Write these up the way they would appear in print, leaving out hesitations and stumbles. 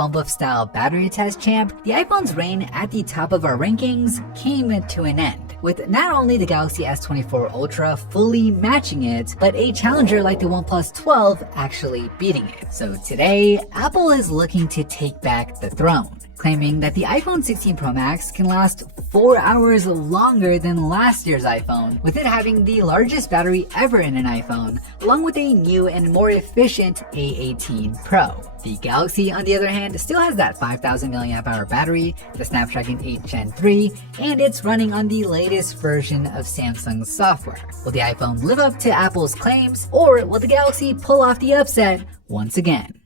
phone booth style battery test champ, the iPhone's reign at the top of our rankings came to an end, with not only the Galaxy S24 Ultra fully matching it, but a challenger like the OnePlus 12 actually beating it. So today, Apple is looking to take back the throne, claiming that the iPhone 16 Pro Max can last 4 hours longer than last year's iPhone, with it having the largest battery ever in an iPhone, along with a new and more efficient A18 Pro. The Galaxy, on the other hand, still has that 5000 mAh battery, the Snapdragon 8 Gen 3, and it's running on the latest version of Samsung's software. Will the iPhone live up to Apple's claims, or will the Galaxy pull off the upset once again?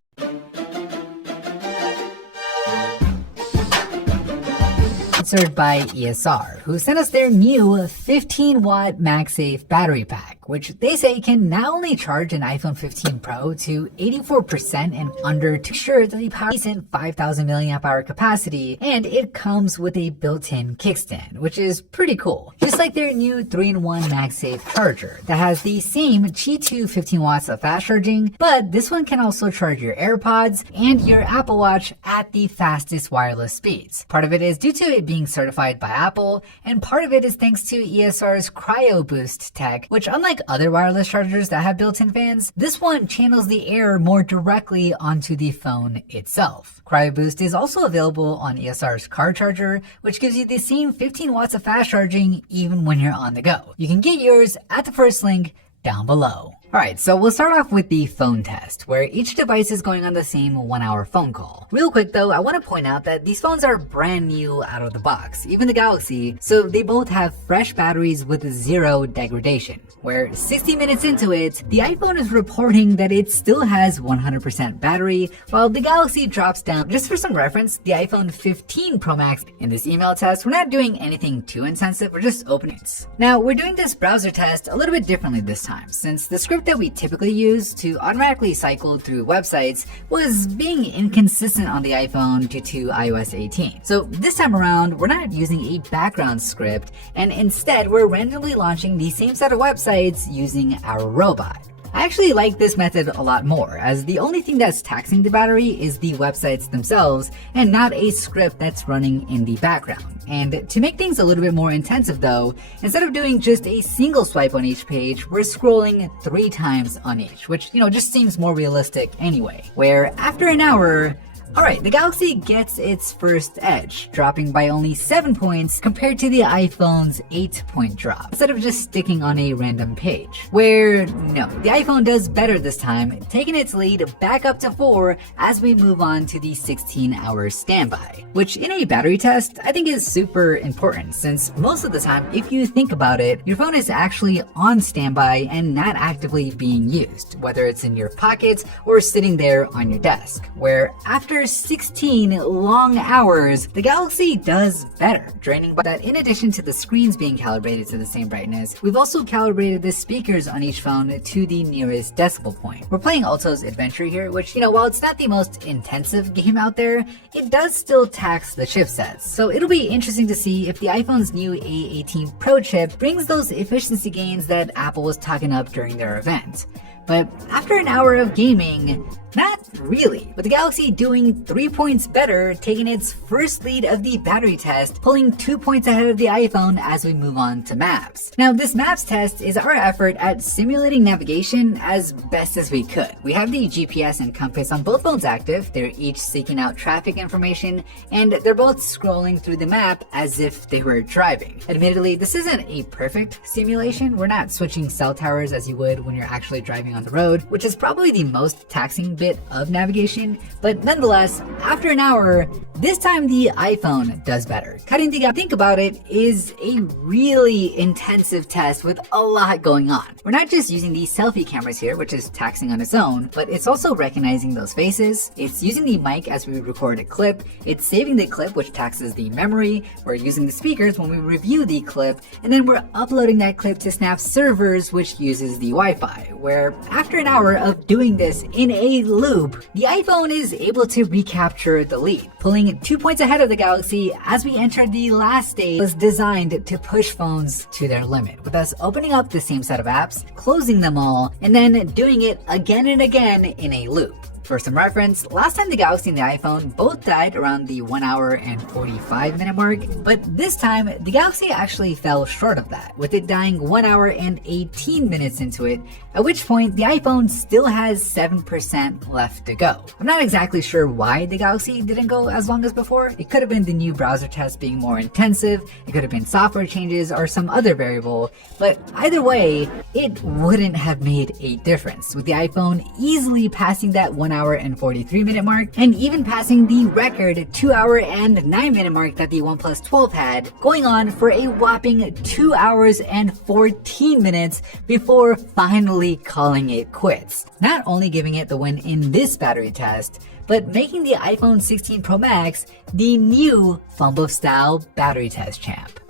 Sponsored by ESR, who sent us their new 15-watt MagSafe battery pack, which they say can not only charge an iPhone 15 Pro to 84% in under 2 sure that the power decent 5000 mAh capacity, and it comes with a built-in kickstand, which is pretty cool. Just like their new 3-in-1 MagSafe charger that has the same Qi 2 15 watts of fast charging, but this one can also charge your AirPods and your Apple Watch at the fastest wireless speeds. Part of it is due to it being certified by Apple, and part of it is thanks to ESR's Cryo Boost tech, which unlike other wireless chargers that have built-in fans, this one channels the air more directly onto the phone itself. Cryo Boost is also available on ESR's car charger, which gives you the same 15 watts of fast charging even when you're on the go. You can get yours at the first link down below. Alright, so we'll start off with the phone test, where each device is going on the same 1-hour phone call. Real quick though, I want to point out that these phones are brand new out of the box, even the Galaxy, so they both have fresh batteries with 0 degradation. Where 60 minutes into it, the iPhone is reporting that it still has 100% battery, while the Galaxy drops down. Just for some reference, the iPhone 15 Pro Max, in this email test, we're not doing anything too intensive, we're just opening it. Now, we're doing this browser test a little bit differently this time, since the script that we typically use to automatically cycle through websites was being inconsistent on the iPhone due to iOS 18. So this time around, we're not using a background script, and instead we're randomly launching the same set of websites using our robot. I actually like this method a lot more, as the only thing that's taxing the battery is the websites themselves and not a script that's running in the background. And to make things a little bit more intensive though, instead of doing just a single swipe on each page, we're scrolling 3 times on each, which, just seems more realistic anyway. Where after an hour, alright, the Galaxy gets its first edge, dropping by only 7 points compared to the iPhone's 8-point drop, instead of just sticking on a random page. Where, no, the iPhone does better this time, taking its lead back up to 4 as we move on to the 16-hour standby. Which in a battery test, I think is super important, since most of the time, if you think about it, your phone is actually on standby and not actively being used, whether it's in your pocket or sitting there on your desk. Where after 16 long hours, the Galaxy does better, draining by that. In addition to the screens being calibrated to the same brightness, we've also calibrated the speakers on each phone to the nearest decibel point. We're playing Alto's Adventure here, which, while it's not the most intensive game out there, it does still tax the chipsets. So it'll be interesting to see if the iPhone's new A18 Pro chip brings those efficiency gains that Apple was talking up during their event. But after an hour of gaming, not really, with the Galaxy doing 3 points better, taking its first lead of the battery test, pulling 2 points ahead of the iPhone as we move on to maps. Now, this maps test is our effort at simulating navigation as best as we could. We have the GPS and compass on both phones active, they're each seeking out traffic information, and they're both scrolling through the map as if they were driving. Admittedly, this isn't a perfect simulation, we're not switching cell towers as you would when you're actually driving on the road, which is probably the most taxing bit of navigation, but nonetheless, after an hour, this time the iPhone does better. Cutting the gap, think about it, is a really intensive test with a lot going on. We're not just using the selfie cameras here, which is taxing on its own, but it's also recognizing those faces, it's using the mic as we record a clip, it's saving the clip, which taxes the memory, we're using the speakers when we review the clip, and then we're uploading that clip to Snap's servers, which uses the Wi-Fi, where after an hour of doing this in a loop, the iPhone is able to recapture the lead, pulling 2 points ahead of the Galaxy as we enter the last stage. Was designed to push phones to their limit, with us opening up the same set of apps, closing them all, and then doing it again and again in a loop. For some reference, last time the Galaxy and the iPhone both died around the 1 hour and 45 minute mark, but this time the Galaxy actually fell short of that, with it dying 1 hour and 18 minutes into it, at which point the iPhone still has 7% left to go. I'm not exactly sure why the Galaxy didn't go as long as before. It could have been the new browser test being more intensive, it could have been software changes or some other variable, but either way, it wouldn't have made a difference, with the iPhone easily passing that 1 hour and 43 minute mark, and even passing the record 2 hour and 9 minute mark that the OnePlus 12 had, going on for a whopping 2 hours and 14 minutes before finally calling it quits. Not only giving it the win in this battery test, but making the iPhone 16 Pro Max the new fumble style battery test champ.